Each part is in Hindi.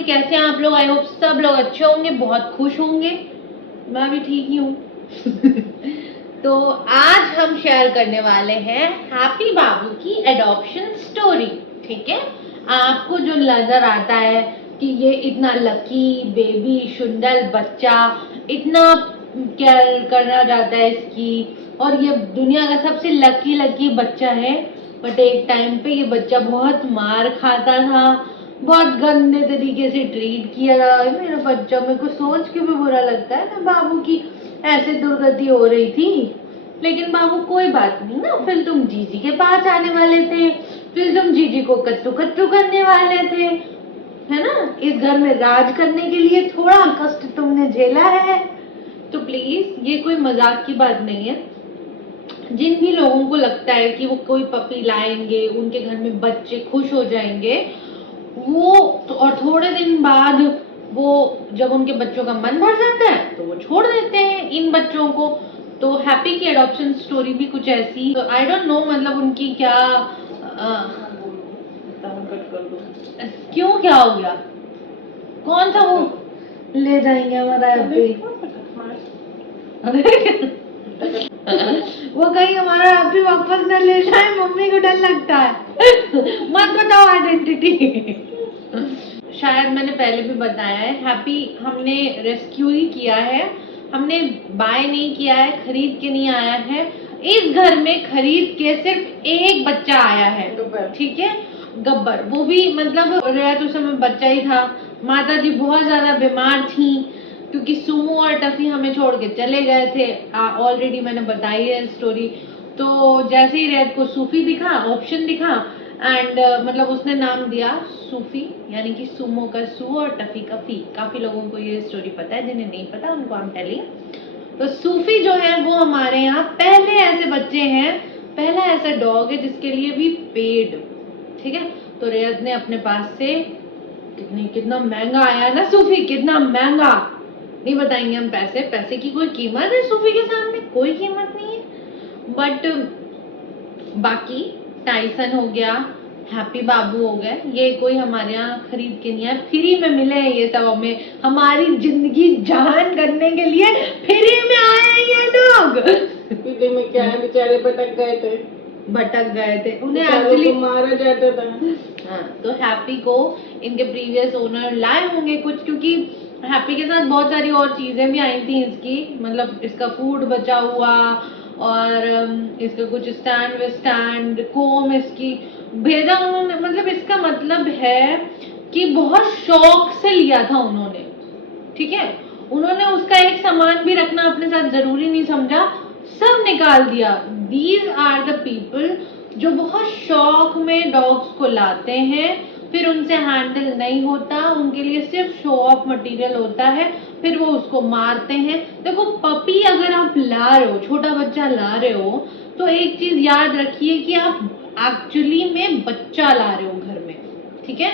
मॉर्निंग, कैसे हैं आप लोग? आई होप सब लोग अच्छे होंगे, बहुत खुश होंगे। मैं भी ठीक ही हूँ। तो आज हम शेयर करने वाले हैं हैप्पी बाबू की एडॉप्शन स्टोरी। ठीक है, आपको जो नजर आता है कि ये इतना लकी बेबी सुंदर बच्चा, इतना केयर करना जाता है इसकी, और ये दुनिया का सबसे लकी बच्चा है। बट एक टाइम पे ये बच्चा बहुत मार खाता था, बहुत गंदे तरीके से ट्रीट किया रहा है मेरा बच्चा। मेरे को सोच के भी बुरा लगता है ना बाबू की ऐसे दुर्गति हो रही थी। लेकिन बाबू कोई बात नहीं ना, फिर तुम जीजी के पास आने वाले थे, फिर तुम जीजी को कट्टू कट्टू करने वाले थे, है ना। इस घर में राज करने के लिए थोड़ा कष्ट तुमने झेला है। तो प्लीज ये कोई मजाक की बात नहीं है। जिन भी लोगों को लगता है कि वो कोई पपी लाएंगे, उनके घर में बच्चे खुश हो जाएंगे, वो और थोड़े दिन बाद वो जब उनके बच्चों का मन भर जाता है तो वो छोड़ देते हैं इन बच्चों को। तो हैप्पी की एडॉप्शन स्टोरी भी कुछ ऐसी, तो आई डोंट नो मतलब उनकी क्या क्यों क्या हो गया, कौन सा वो ले जाएंगे हमारा हैप्पी? वो कहीं हमारा हैप्पी वापस न ले जाए, मम्मी को डर लगता है। मत बताओ आइडेंटिटी। शायद मैंने पहले भी बताया है, हैप्पी हमने रेस्क्यू ही किया है, हमने बाय नहीं किया है, खरीद के नहीं आया है। इस घर में खरीद के सिर्फ एक बच्चा आया है, ठीक है, गब्बर। वो भी मतलब रियात उस समय बच्चा ही था। माता जी बहुत ज्यादा बीमार थी क्योंकि सुमो और टफी हमें छोड़ के चले गए थे। ऑलरेडी मैंने बताई है स्टोरी। तो जैसे ही रियात को सूफी दिखा, ऑप्शन दिखा, एंड मतलब उसने नाम दिया सूफी, यानी कि सुमो का सू और टफी का फी। काफी लोगों को ये स्टोरी पता है, जिन्हें नहीं पता उनको हम टेलिंग। तो सूफी जो है वो हमारे यहाँ पहले ऐसे बच्चे हैं, पहला ऐसा डॉग है जिसके लिए भी पेड, ठीक है। तो रियाज ने अपने पास से कितना महंगा आया ना सूफी, कितना महंगा नहीं बताएंगे हम। पैसे की कोई कीमत है सूफी के सामने? कोई कीमत नहीं है। बट बाकी टाइसन हो गया, हैप्पी बाबू हो गए, ये कोई हमारे यहाँ खरीद के नहीं है, फ्री में मिले हैं ये सब हमें, हमारी जिंदगी जहान करने के लिए फ्री में आए हैं ये लोग। फ्री में क्या है, बेचारे भटक गए थे, उन्हें एक्चुअली मारा जाता था। हाँ, तो हैप्पी को इनके प्रीवियस ओनर लाए होंगे कुछ, क्योंकि हैप्पी के साथ बहुत सारी और चीजें भी आई थी इसकी, मतलब इसका फूड बचा हुआ और इसका कुछ स्टैंड कोम इसकी भेजा उन्होंने। मतलब इसका मतलब है कि बहुत शौक से लिया था उन्होंने, ठीक है। उन्होंने उसका एक सामान भी रखना अपने साथ जरूरी नहीं समझा, सब निकाल दिया। दीज आर द पीपल जो बहुत शौक में डॉग्स को लाते हैं, फिर उनसे हैंडल नहीं होता, उनके लिए सिर्फ शो ऑफ मटेरियल होता है, फिर वो उसको मारते हैं। देखो पपी अगर आप ला रहे हो, छोटा बच्चा ला रहे हो, तो एक चीज याद रखिए कि आप एक्चुअली में बच्चा ला रहे हो घर में, ठीक है।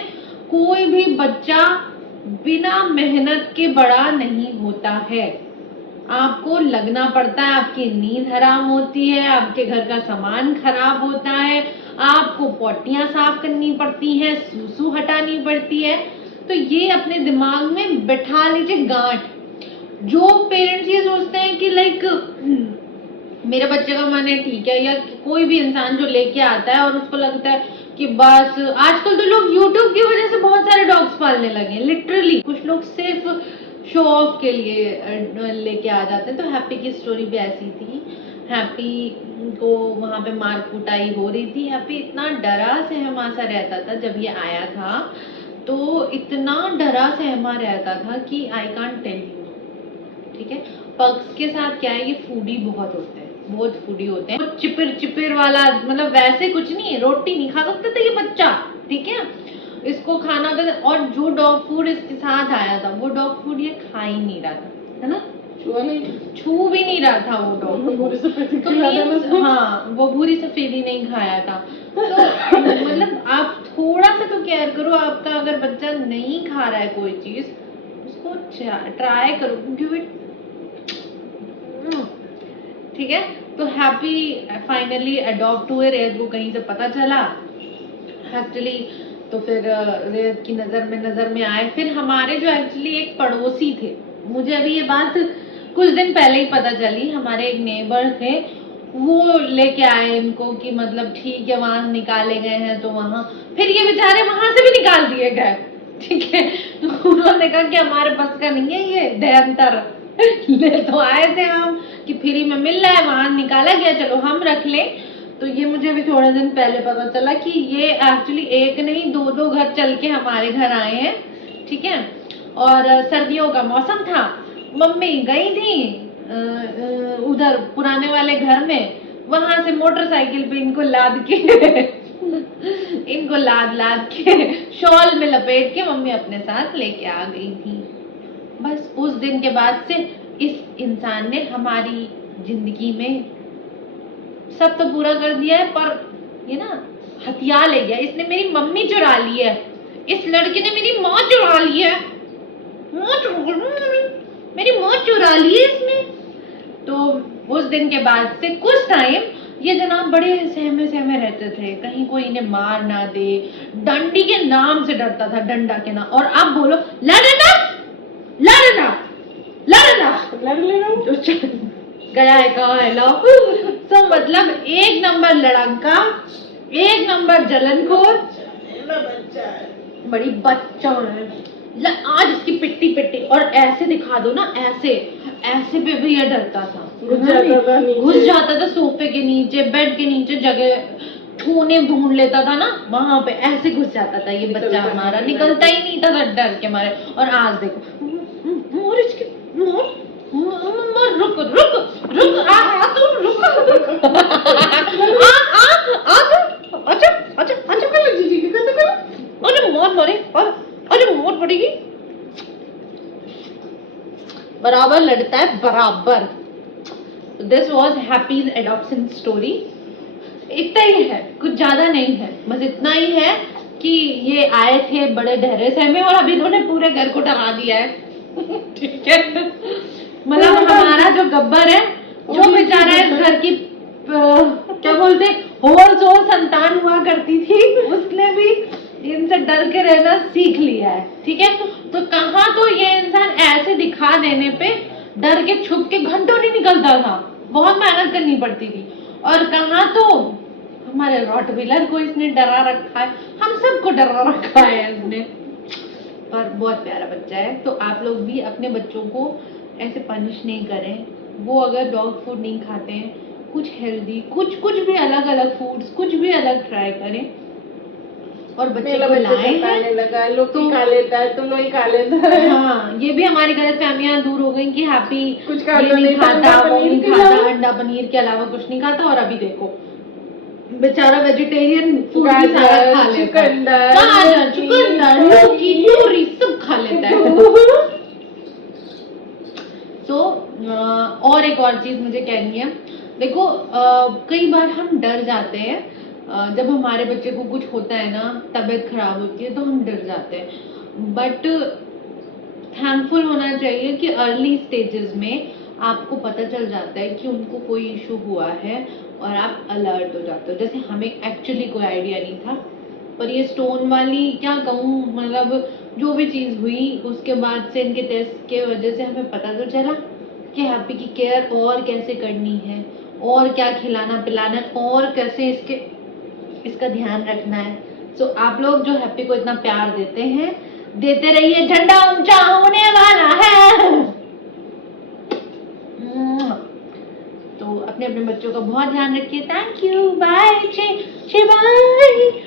कोई भी बच्चा बिना मेहनत के बड़ा नहीं होता है। आपको लगना पड़ता है, आपकी नींद हराम होती है, आपके घर का सामान खराब होता है, आपको पॉटियां साफ करनी पड़ती हैं, सूसू हटानी पड़ती है। तो ये अपने दिमाग में बैठा लीजिए गांठ। जो पेरेंट्स ये सोचते हैं कि लाइक मेरे बच्चे का मन है, ठीक है, या कोई भी इंसान जो लेके आता है और उसको लगता है कि बस, आजकल तो लोग यूट्यूब की वजह से बहुत सारे डॉग्स पालने लगे, लिटरली। कुछ लोग सिर्फ शो ऑफ के लिए लेके आ जाते हैं। तो हैप्पी की स्टोरी भी ऐसी थी। हैप्पी को वहां पे मार कुटाई हो रही थी। हैप्पी इतना डरा सहमा सा रहता था जब ये आया था, तो इतना डरा सहमा रहता था कि आई कांट टेल यू, ठीक है। पग्स के साथ क्या है, ये फूडी बहुत होते हैं, बहुत फूडी होते हैं। चिपिर वाला, मतलब वैसे कुछ नहीं है, रोटी नहीं खा सकते थे ये बच्चा, ठीक है। इसको खाना होता था, और जो डॉग फूड इसके साथ आया था वो डॉग फूड ये खा ही नहीं रहा था, है ना, छू भी नहीं रहा था वो डॉग। तो हाँ, वो भूरी सफेदी नहीं खाया था। तो मतलब आप थोड़ा सा तो केयर करो। आपका अगर बच्चा नहीं खा रहा है कोई चीज, उसको ट्राई करो, गिव इट, ठीक है। तो हैप्पी फाइनली अडॉप्ट हुए। रेज को कहीं से पता चला, एक्चुअली तो फिर रेयत की नजर में आए। फिर हमारे जो एक्चुअली एक पड़ोसी थे, मुझे अभी ये बात कुछ दिन पहले ही पता चली, हमारे एक नेबर थे, वो लेके आए इनको कि मतलब ठीक है वहां निकाले गए हैं तो वहां, फिर ये बेचारे वहां से भी निकाल दिए गए। ठीक है, उन्होंने कहा कि हमारे बस का नहीं है ये देहांतर, ले तो आए थे हम कि फ्री में मिल रहा है, वहां निकाला गया, चलो हम रख लें। तो ये मुझे अभी थोड़े दिन पहले पता चला कि ये एक्चुअली एक नहीं दो घर चल के हमारे घर आए हैं। ठीक है, और सर्दियों का मौसम था, मम्मी गई थी उधर पुराने वाले घर में, वहां से मोटरसाइकिल पे इनको लाद के इनको लाद के शॉल में लपेट के मम्मी अपने साथ लेके आ गई थी। बस उस दिन के बाद से इस इंसान ने हमारी जिंदगी में सब तो पूरा कर दिया है, पर ये ना हथिया ले गया। इसने मेरी मम्मी चुरा ली है, इस लड़के ने मेरी माँ चुरा ली है, मेरी माँ चुरा ली है इसने। तो उस दिन के बाद से कुछ टाइम ये जनाब बड़े सहमे रहते थे, कहीं कोई इन्हें मार ना दे, डंडी के नाम से डरता था, डंडा के नाम। और आप बोलो लड़ना लड़ लेना गया है, कहाँ है लो। तो मतलब एक नंबर लड़का, एक नंबर जलनखोर, बड़ी बच्चा है। आज इसकी पिट्टी और ऐसे दिखा दो ना, ऐसे पे भी ये डरता था, घुस जाता था सोफे के नीचे, बेड के नीचे जगह कोने ढूंढ लेता था ना, वहां पे ऐसे घुस जाता था ये बच्चा हमारा, निकलता ही नहीं था डर के मारे। और आज देखो मोर रुक तुम रुक अरे मोर पड़ेगी, बराबर लड़ता है बराबर। This was Happy's adoption story. इतना ही है, कुछ ज्यादा नहीं है, बस इतना ही है कि ये आए थे बड़े डरे सहमे और अभी इन्होंने पूरे घर को डरा दिया है। ठीक है, मतलब हमारा जो गब्बर है, जो बेचारा इस घर की क्या बोलते होल सोल संतान हुआ करती थी, उसने भी इनसे डर के रहना सीख लिया है। ठीक है, तो कहाँ तो ये इंसान ऐसे दिखा देने पे डर के छुप के घंटों नहीं निकलता था, बहुत मेहनत करनी पड़ती थी। और कहाँ तो हमारे रॉटविलर को इसने डरा रखा है, हम सबको डरा रखा है इसने, पर बहुत प्यारा बच्चा है। तो आप लोग भी अपने बच्चों को ऐसे पनिश नहीं करें। वो अगर डॉग फूड नहीं खाते हैं, कुछ हेल्दी, कुछ भी अलग अलग फूड्स, कुछ भी अलग ट्राई करें और बच्चे को लाएं। लगा लोग तो खा लेता है, तुम लोग खा लेता है। हाँ, ये भी हमारी गलतफहमियां दूर हो गई कि हैप्पी कुछ नहीं खाता, वो नहीं खाता, अंडा पनीर के अलावा कुछ नहीं खाता। और अभी देखो बेचारा वेजिटेरियन फूड भी सारा खा लेता है, चुकंदर, लौकी, तोरी सब खा लेता है। तो और एक और चीज मुझे कहनी है, देखो कई बार हम डर जाते हैं, जब हमारे बच्चे को कुछ होता है ना, तबीयत खराब होती है तो हम डर जाते हैं। बट थैंकफुल होना चाहिए कि अर्ली स्टेजेस में आपको पता चल जाता है कि उनको कोई इशू हुआ है और आप अलर्ट हो जाते हो। जैसे हमें एक्चुअली कोई आइडिया नहीं था, पर ये स्टोन वाली क्या कहूँ, मतलब जो भी चीज़ हुई उसके बाद से इनके टेस्ट के वजह से हमें पता तो चला कि हैप्पी की केयर और कैसे करनी है, और क्या खिलाना पिलाना है, और कैसे इसका ध्यान रखना है। सो आप लोग जो हैप्पी को इतना प्यार देते हैं, देते रहिए, झंडा ऊंचा होने वाला है। तो अपने अपने बच्चों का बहुत ध्यान रखिए। Thank you, bye, bye.